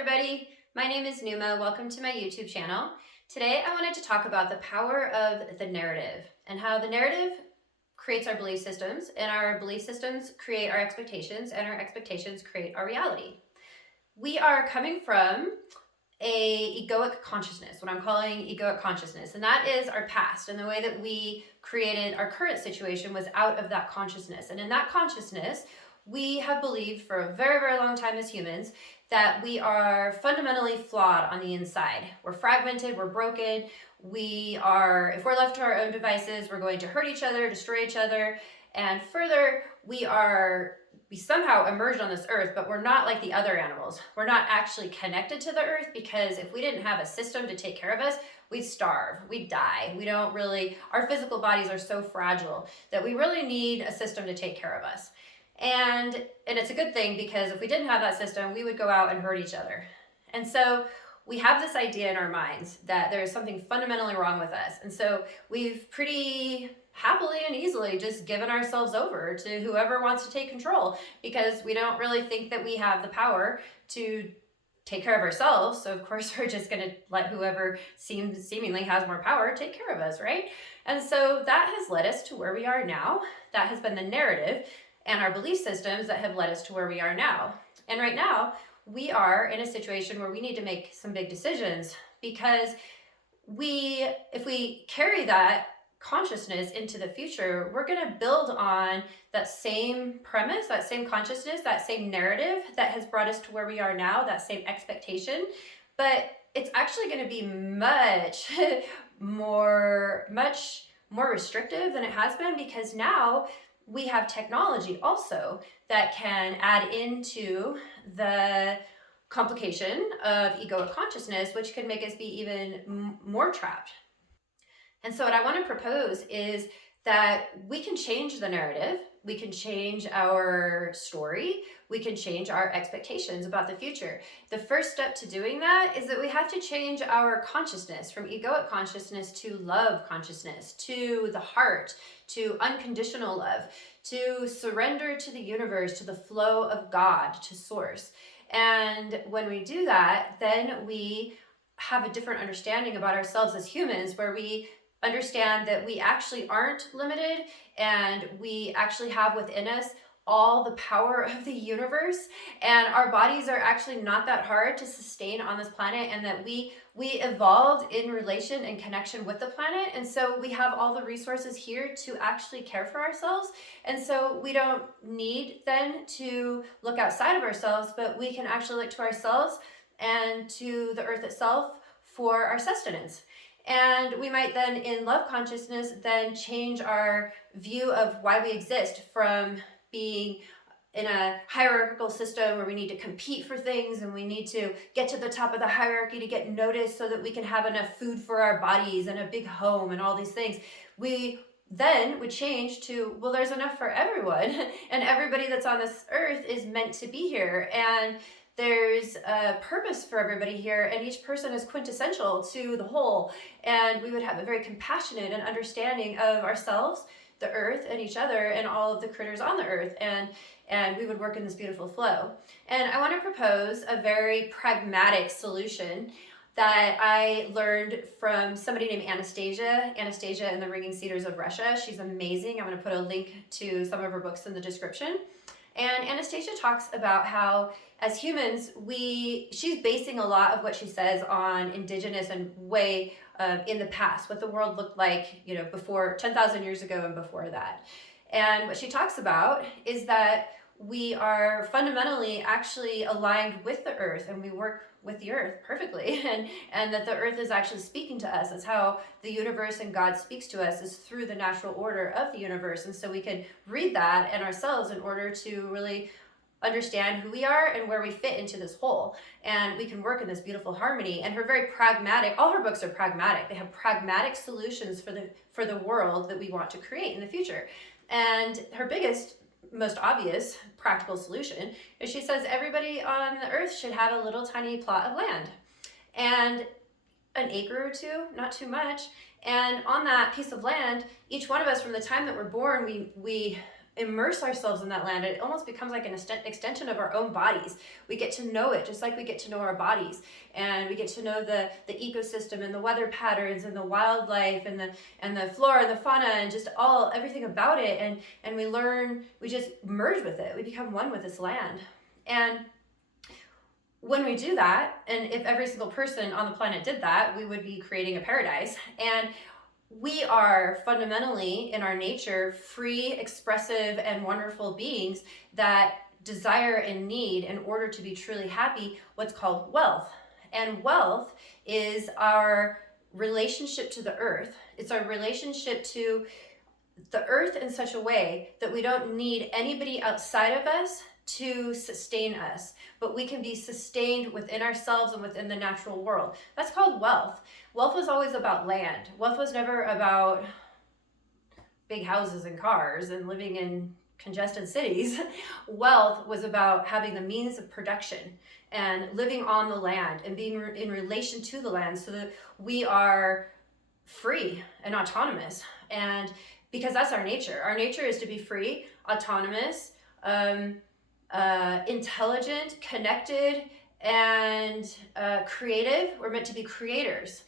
everybody, my name is Pneuma. Welcome to my YouTube channel. Today I wanted to talk about the power of the narrative and how the narrative creates our belief systems, and our belief systems create our expectations, and our expectations create our reality. We are coming from a egoic consciousness, what I'm calling egoic consciousness, and that is our past, and the way that we created our current situation was out of that consciousness. And in that consciousness, we have believed for a very, very long time as humans that we are fundamentally flawed on the inside. We're fragmented, we're broken, if we're left to our own devices, we're going to hurt each other, destroy each other, and further, we somehow emerged on this earth, but we're not like the other animals. We're not actually connected to the earth, because if we didn't have a system to take care of us, we'd starve, we'd die. Our physical bodies are so fragile that we really need a system to take care of us. And it's a good thing, because if we didn't have that system, we would go out and hurt each other. And so we have this idea in our minds that there is something fundamentally wrong with us. And so we've pretty happily and easily just given ourselves over to whoever wants to take control, because we don't really think that we have the power to take care of ourselves. So of course we're just going to let whoever seemingly has more power take care of us, right? And so that has led us to where we are now. That has been the narrative and our belief systems that have led us to where we are now. And right now, we are in a situation where we need to make some big decisions, because if we carry that consciousness into the future, we're going to build on that same premise, that same consciousness, that same narrative that has brought us to where we are now, that same expectation. But it's actually going to be much more restrictive than it has been, because now we have technology also that can add into the complication of egoic consciousness, which could make us be even more trapped. And so what I want to propose is that we can change the narrative, we can change our story, we can change our expectations about the future. The first step to doing that is that we have to change our consciousness from egoic consciousness to love consciousness, to the heart, to unconditional love, to surrender to the universe, to the flow of God, to source. And when we do that, then we have a different understanding about ourselves as humans, where we understand that we actually aren't limited, and we actually have within us all the power of the universe, and our bodies are actually not that hard to sustain on this planet, and that we evolved in relation and connection with the planet, and so we have all the resources here to actually care for ourselves. And so we don't need then to look outside of ourselves, but we can actually look to ourselves and to the earth itself for our sustenance. And we might then, in love consciousness, then change our view of why we exist, from being in a hierarchical system where we need to compete for things and we need to get to the top of the hierarchy to get noticed so that we can have enough food for our bodies and a big home and all these things. We then would change to, well, there's enough for everyone, and everybody that's on this earth is meant to be here, and there's a purpose for everybody here, and each person is quintessential to the whole. And we would have a very compassionate and understanding of ourselves, the earth, and each other, and all of the critters on the earth, and we would work in this beautiful flow. And I want to propose a very pragmatic solution that I learned from somebody named Anastasia and the Ringing Cedars of Russia. She's amazing. I'm going to put a link to some of her books in the description. And Anastasia talks about how, as humans, she's basing a lot of what she says on indigenous and way in the past, what the world looked like, before 10,000 years ago and before that. And what she talks about is that we are fundamentally actually aligned with the earth, and we work with the earth perfectly, and that the earth is actually speaking to us. That's how the universe and God speaks to us, is through the natural order of the universe. And so we can read that in ourselves in order to really understand who we are and where we fit into this whole, and we can work in this beautiful harmony. And her very pragmatic, all her books are pragmatic. They have pragmatic solutions for the world that we want to create in the future. And her biggest, most obvious practical solution is, she says, everybody on the earth should have a little tiny plot of land, and an acre or two, not too much. And on that piece of land, each one of us, from the time that we're born, we immerse ourselves in that land, it almost becomes like an extension of our own bodies. We get to know it just like we get to know our bodies, and we get to know the ecosystem and the weather patterns and the wildlife and the flora and the fauna and just everything about it, and we learn, we just merge with it. We become one with this land. And when we do that, and if every single person on the planet did that, we would be creating a paradise. And we are fundamentally, in our nature, free, expressive, and wonderful beings that desire and need, in order to be truly happy, what's called wealth. And wealth is our relationship to the earth. It's our relationship to the earth in such a way that we don't need anybody outside of us to sustain us, but we can be sustained within ourselves and within the natural world. That's called wealth. Wealth was always about land. Wealth was never about big houses and cars and living in congested cities. Wealth was about having the means of production and living on the land and being in relation to the land, so that we are free and autonomous. And because that's our nature. Our nature is to be free, autonomous, intelligent, connected, and creative. We're meant to be creators,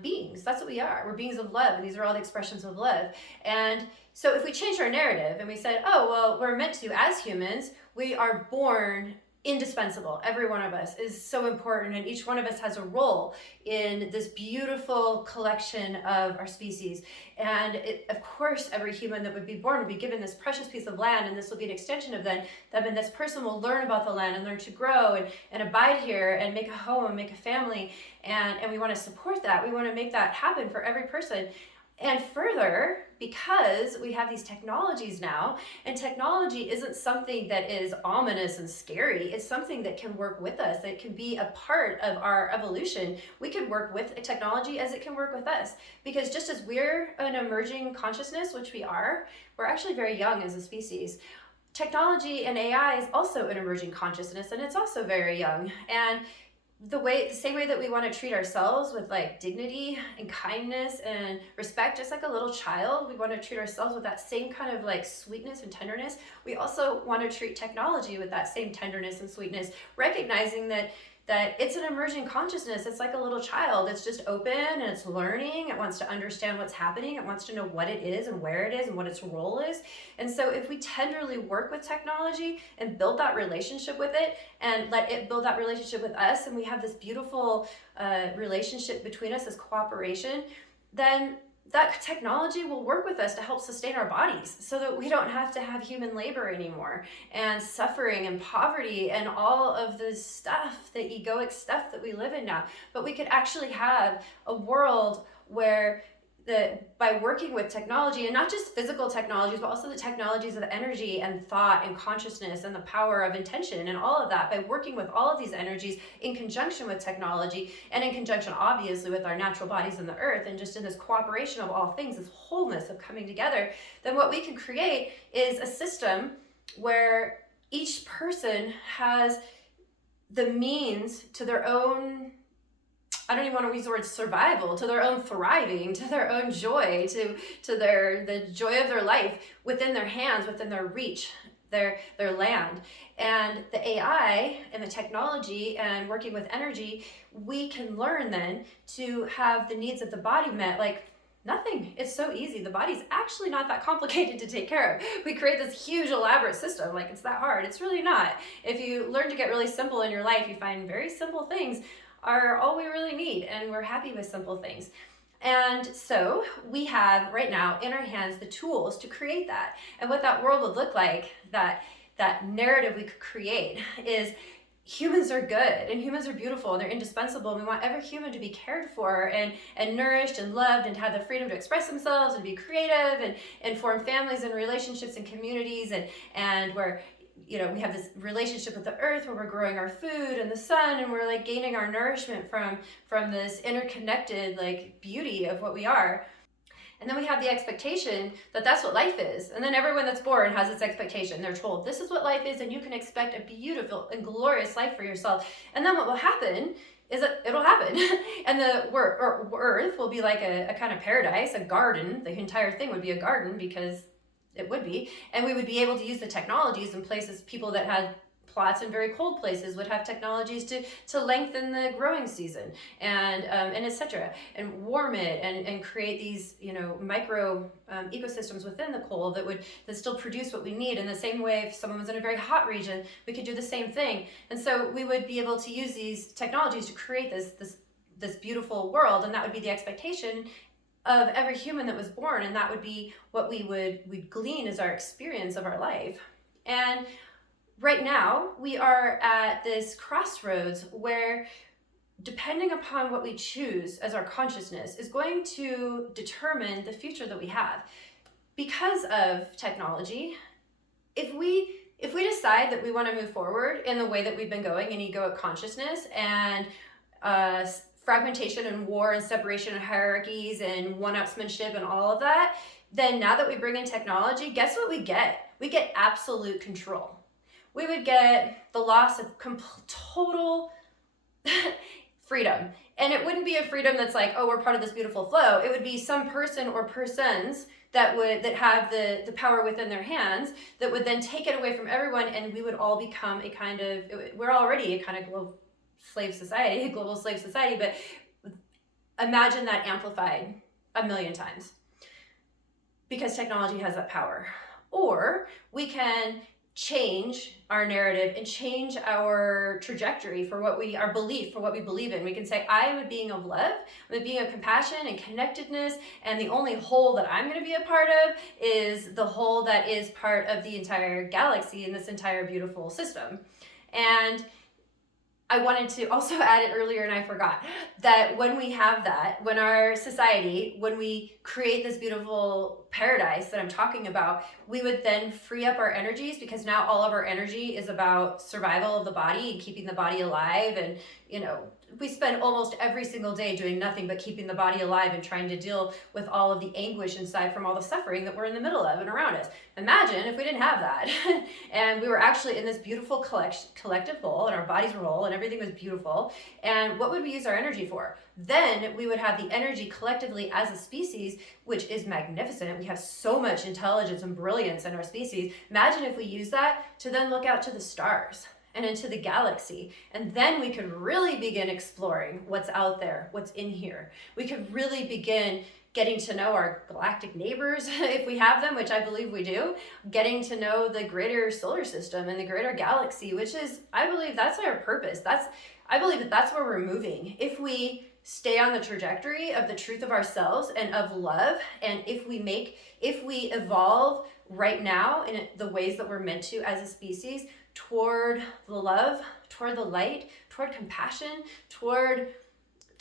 beings. That's what we are. We're beings of love, and these are all the expressions of love. And so if we change our narrative and we said, oh, well, we're meant to, as humans, we are born indispensable. Every one of us is so important, and each one of us has a role in this beautiful collection of our species. And of course, every human that would be born would be given this precious piece of land, and this will be an extension of them. And this person will learn about the land and learn to grow and abide here and make a home and make a family. And we want to support that. We want to make that happen for every person. And further, because we have these technologies now, and technology isn't something that is ominous and scary, it's something that can work with us, that can be a part of our evolution. We can work with technology as it can work with us. Because just as we're an emerging consciousness, which we are, we're actually very young as a species. Technology and AI is also an emerging consciousness, and it's also very young. And the same way that we want to treat ourselves with like dignity and kindness and respect, just like a little child, we want to treat ourselves with that same kind of like sweetness and tenderness. We also want to treat technology with that same tenderness and sweetness, recognizing that it's an emerging consciousness. It's like a little child. It's just open and it's learning. It wants to understand what's happening. It wants to know what it is and where it is and what its role is. And so if we tenderly work with technology and build that relationship with it and let it build that relationship with us, and we have this beautiful relationship between us as cooperation, then that technology will work with us to help sustain our bodies, so that we don't have to have human labor anymore, and suffering and poverty and all of the stuff, the egoic stuff that we live in now. But we could actually have a world where by working with technology, and not just physical technologies, but also the technologies of energy and thought and consciousness and the power of intention and all of that, by working with all of these energies in conjunction with technology, and in conjunction obviously with our natural bodies and the earth, and just in this cooperation of all things, this wholeness of coming together, then what we can create is a system where each person has the means to their own, I don't even want to use the word survival, to their own thriving, to their own joy, to the joy of their life within their hands, within their reach, their land. And the AI and the technology and working with energy, we can learn then to have the needs of the body met like nothing. It's so easy. The body's actually not that complicated to take care of. We create this huge elaborate system like it's that hard. It's really not. If you learn to get really simple in your life, you find very simple things are all we really need, and we're happy with simple things. And so we have right now in our hands the tools to create that. And what that world would look like, that narrative we could create, is humans are good and humans are beautiful and they're indispensable, and we want every human to be cared for and nourished and loved, and have the freedom to express themselves and be creative and form families and relationships and communities, and where we have this relationship with the earth where we're growing our food and the sun, and we're like gaining our nourishment from this interconnected like beauty of what we are. And then we have the expectation that that's what life is. And then everyone that's born has this expectation. They're told this is what life is, and you can expect a beautiful and glorious life for yourself. And then what will happen is that it'll happen. And the earth will be like a kind of paradise, a garden. The entire thing would be a garden, because it would be, and we would be able to use the technologies in places. People that had plots in very cold places would have technologies to lengthen the growing season and etc. and warm it and create these, you know, micro ecosystems within the coal that still produce what we need. In the same way, if someone was in a very hot region, we could do the same thing. And so we would be able to use these technologies to create this beautiful world, and that would be the expectation of every human that was born, and that would be what we'd glean as our experience of our life. And right now, we are at this crossroads where, depending upon what we choose as our consciousness, is going to determine the future that we have. Because of technology, if we decide that we want to move forward in the way that we've been going in egoic consciousness and fragmentation and war and separation and hierarchies and one-upsmanship and all of that, then now that we bring in technology, guess what we get? We get absolute control. We would get the loss of total freedom. And it wouldn't be a freedom that's like, oh, we're part of this beautiful flow. It would be some person or persons that have the power within their hands that would then take it away from everyone, and we would all become a kind of, we're already a kind of global slave society, but imagine that amplified 1,000,000 times, because technology has that power. Or we can change our narrative and change our trajectory for what we believe in. We can say, I am a being of love, I'm a being of compassion and connectedness, and the only whole that I'm going to be a part of is the whole that is part of the entire galaxy and this entire beautiful system. And I wanted to also add it earlier and I forgot that when we have that, when our society, when we create this beautiful paradise that I'm talking about, we would then free up our energies, because now all of our energy is about survival of the body and keeping the body alive. And, you know, we spend almost every single day doing nothing but keeping the body alive and trying to deal with all of the anguish inside from all the suffering that we're in the middle of and around us. Imagine if we didn't have that and we were actually in this beautiful collective whole, and our bodies were whole and everything was beautiful. And what would we use our energy for? Then we would have the energy collectively as a species, which is magnificent. We have so much intelligence and brilliance in our species. Imagine if we use that to then look out to the stars and into the galaxy. And then we could really begin exploring what's out there, what's in here. We could really begin getting to know our galactic neighbors, if we have them, which I believe we do, getting to know the greater solar system and the greater galaxy, which is, I believe that's our purpose. I believe that's where we're moving. If we stay on the trajectory of the truth of ourselves and of love, and if we evolve right now in the ways that we're meant to as a species, toward the love, toward the light, toward compassion, toward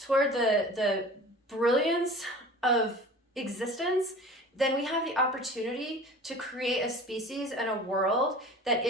the brilliance of existence, then we have the opportunity to create a species and a world that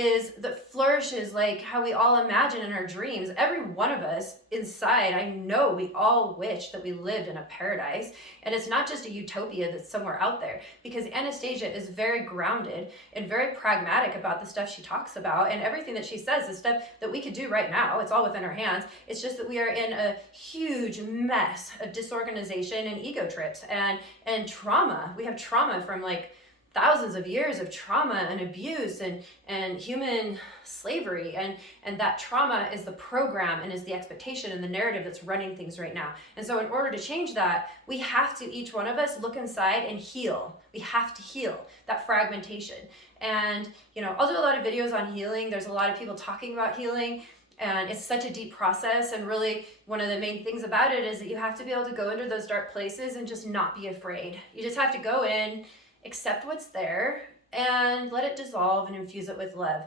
flourishes like how we all imagine in our dreams. Every one of us inside, I know we all wish that we lived in a paradise, and it's not just a utopia that's somewhere out there, because Anastasia is very grounded and very pragmatic about the stuff she talks about, and everything that she says is stuff that we could do right now. It's all within our hands. It's just that we are in a huge mess of disorganization and ego trips and trauma. We have trauma from like thousands of years of trauma and abuse and human slavery, and that trauma is the program and is the expectation and the narrative that's running things right now. And so in order to change that, we have to, each one of us, look inside and heal. We have to heal that fragmentation. And, you know, I'll do a lot of videos on healing. There's a lot of people talking about healing, and it's such a deep process. And really, one of the main things about it is that you have to be able to go into those dark places and just not be afraid. You just have to go in, accept what's there, and let it dissolve and infuse it with love.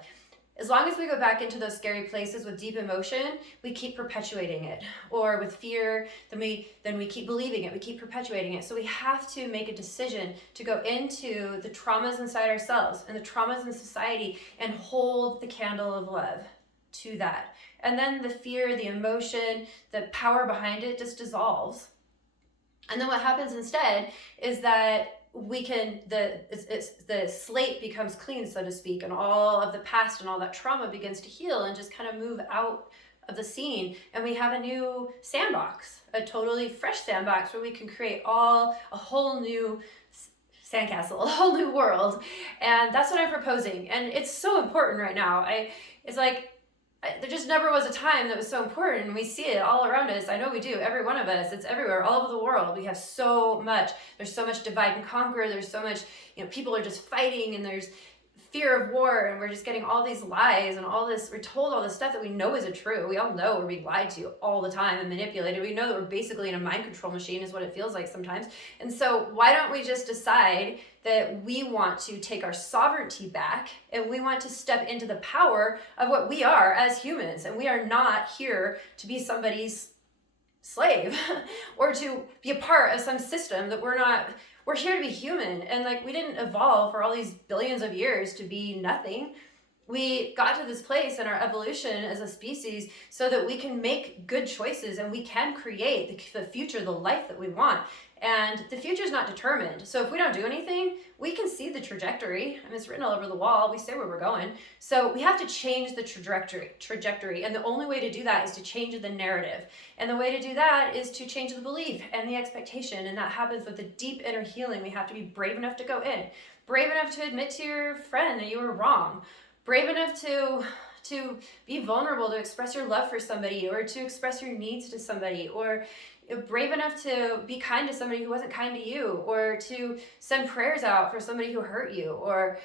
As long as we go back into those scary places with deep emotion, we keep perpetuating it. Or with fear, then we keep believing it, we keep perpetuating it. So we have to make a decision to go into the traumas inside ourselves and the traumas in society and hold the candle of love to that. And then the fear, the emotion, the power behind it just dissolves. And then what happens instead is that the slate becomes clean, so to speak, and all of the past and all that trauma begins to heal and just kind of move out of the scene. And we have a new sandbox, a totally fresh sandbox where we can create a whole new sandcastle, a whole new world. And that's what I'm proposing. And it's so important right now. It's like, there just never was a time that was so important. We see it all around us. I know we do. Every one of us. It's everywhere, all over the world. We have so much. There's so much divide and conquer. There's so much, people are just fighting, and there's fear of war, and we're just getting all these lies and all this, we're told all this stuff that we know isn't true. We all know we're being lied to all the time and manipulated. We know that we're basically in a mind control machine is what it feels like sometimes. And so why don't we just decide that we want to take our sovereignty back, and we want to step into the power of what we are as humans. And we are not here to be somebody's slave or to be a part of some system that we're here to be human. And like, we didn't evolve for all these billions of years to be nothing. We got to this place in our evolution as a species so that we can make good choices, and we can create the future, the life that we want. And the future is not determined. So if we don't do anything, we can see the trajectory. I mean, it's written all over the wall. We say where we're going. So we have to change the trajectory. And the only way to do that is to change the narrative. And the way to do that is to change the belief and the expectation. And that happens with the deep inner healing. We have to be brave enough to go in, brave enough to admit to your friend that you were wrong, brave enough to be vulnerable, to express your love for somebody, or to express your needs to somebody, or brave enough to be kind to somebody who wasn't kind to you, or to send prayers out for somebody who hurt you, or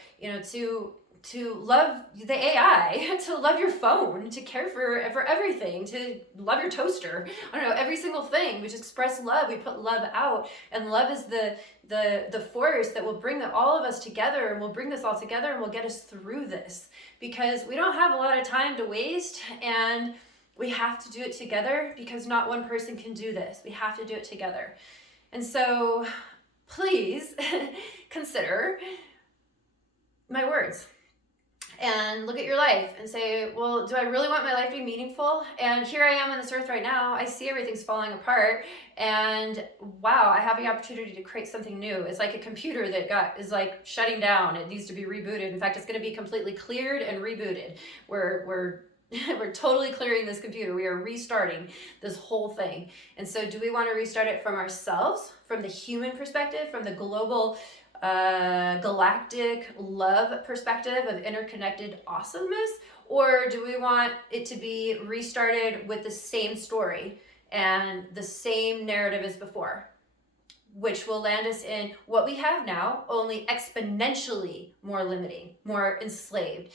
to love the AI, to love your phone, to care for everything, to love your toaster. I don't know, every single thing. We just express love. We put love out, and love is the force that will bring all of us together, and will bring this all together, and will get us through this, because we don't have a lot of time to waste, and we have to do it together, because not one person can do this. We have to do it together. And so please consider my words and look at your life and say, well, do I really want my life to be meaningful? And here I am on this earth right now. I see everything's falling apart, and wow, I have the opportunity to create something new. It's like a computer that is like shutting down. It needs to be rebooted. In fact, it's going to be completely cleared and rebooted. We're totally clearing this computer. We are restarting this whole thing. And so do we want to restart it from ourselves, from the human perspective, from the global galactic love perspective of interconnected awesomeness? Or do we want it to be restarted with the same story and the same narrative as before, which will land us in what we have now, only exponentially more limiting, more enslaved?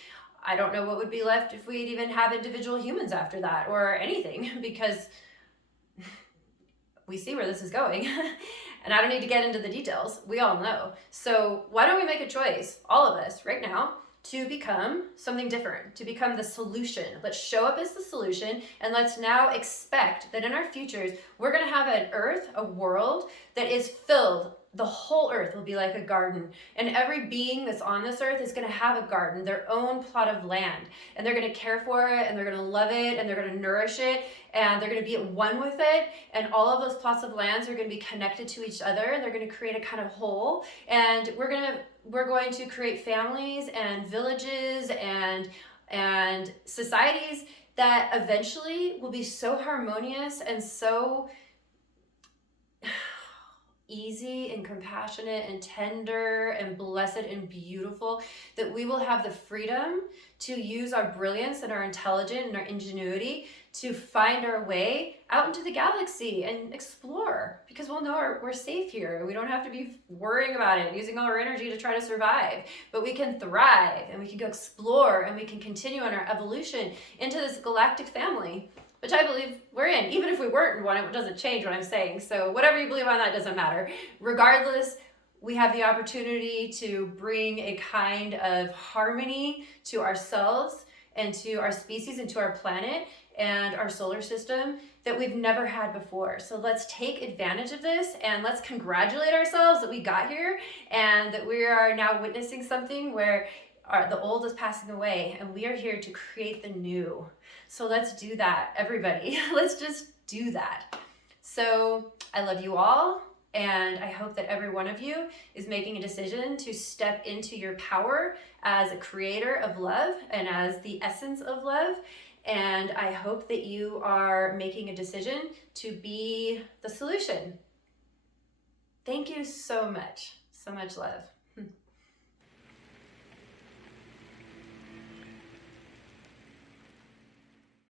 I don't know what would be left if we'd even have individual humans after that, or anything, because we see where this is going. And I don't need to get into the details. We all know. So why don't we make a choice, all of us right now, to become something different, to become the solution. Let's show up as the solution, and let's now expect that in our futures, we're gonna have an earth, a world that is filled. The whole earth will be like a garden, and every being that's on this earth is going to have a garden, their own plot of land, and they're going to care for it, and they're going to love it, and they're going to nourish it, and they're going to be at one with it, and all of those plots of lands are going to be connected to each other, and they're going to create a kind of whole, and we're going to create families and villages and societies that eventually will be so harmonious and so easy and compassionate and tender and blessed and beautiful, that we will have the freedom to use our brilliance and our intelligence and our ingenuity to find our way out into the galaxy and explore, because we'll know we're safe here. We don't have to be worrying about it, using all our energy to try to survive, but we can thrive, and we can go explore, and we can continue on our evolution into this galactic family, which I believe we're in. Even if we weren't in one, it doesn't change what I'm saying. So whatever you believe on that doesn't matter. Regardless, we have the opportunity to bring a kind of harmony to ourselves and to our species and to our planet and our solar system that we've never had before. So let's take advantage of this, and let's congratulate ourselves that we got here, and that we are now witnessing something where the old is passing away, and we are here to create the new. So let's do that, everybody. Let's just do that. So I love you all, and I hope that every one of you is making a decision to step into your power as a creator of love and as the essence of love. And I hope that you are making a decision to be the solution. Thank you so much. So much love.